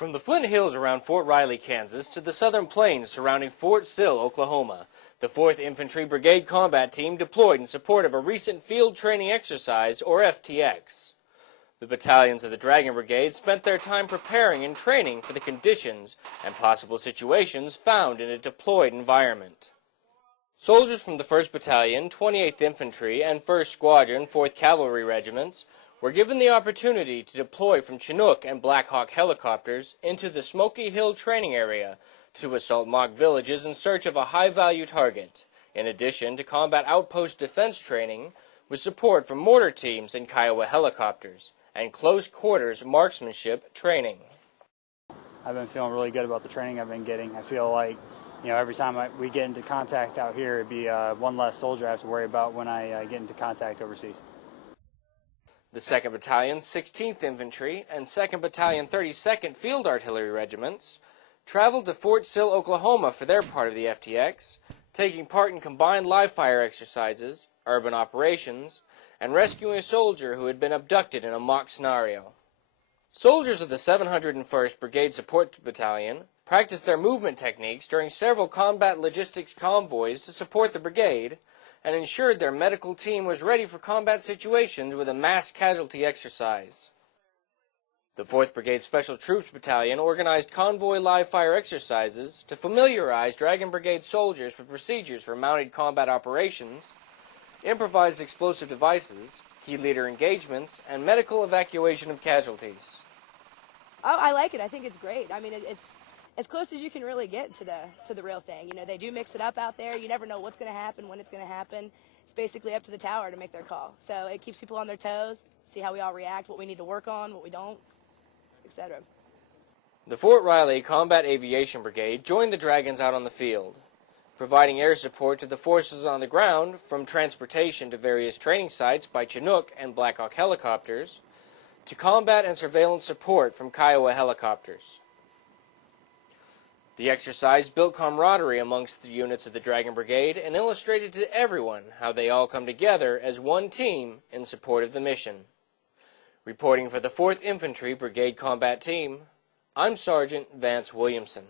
From the Flint Hills around Fort Riley, Kansas, to the southern plains surrounding Fort Sill, Oklahoma, the 4th Infantry Brigade Combat Team deployed in support of a recent Field Training Exercise, or FTX. The battalions of the Dragon Brigade spent their time preparing and training for the conditions and possible situations found in a deployed environment. Soldiers from the 1st Battalion, 28th Infantry, and 1st Squadron, 4th Cavalry Regiments were given the opportunity to deploy from Chinook and Black Hawk helicopters into the Smoky Hill training area to assault mock villages in search of a high-value target, in addition to combat outpost defense training with support from mortar teams and Kiowa helicopters, and close-quarters marksmanship training. I've been feeling really good about the training I've been getting. I feel like, every time we get into contact out here, it'd be one less soldier I have to worry about when I get into contact overseas. The 2nd Battalion, 16th Infantry, and 2nd Battalion, 32nd Field Artillery Regiments traveled to Fort Sill, Oklahoma for their part of the FTX, taking part in combined live-fire exercises, urban operations, and rescuing a soldier who had been abducted in a mock scenario. Soldiers of the 701st Brigade Support Battalion practiced their movement techniques during several combat logistics convoys to support the brigade, and ensured their medical team was ready for combat situations with a mass casualty exercise. The 4th Brigade Special Troops Battalion organized convoy live-fire exercises to familiarize Dragon Brigade soldiers with procedures for mounted combat operations, improvised explosive devices, key leader engagements, and medical evacuation of casualties. Oh, I like it. I think it's great. I mean, it's as close as you can really get to the real thing. They do mix it up out there. You never know what's going to happen, when it's going to happen. It's basically up to the tower to make their call. So it keeps people on their toes, see how we all react, what we need to work on, what we don't, etc. The Fort Riley Combat Aviation Brigade joined the Dragons out on the field, providing air support to the forces on the ground from transportation to various training sites by Chinook and Black Hawk helicopters to combat and surveillance support from Kiowa helicopters. The exercise built camaraderie amongst the units of the Dragon Brigade and illustrated to everyone how they all come together as one team in support of the mission. Reporting for the 4th Infantry Brigade Combat Team, I'm Sergeant Vance Williamson.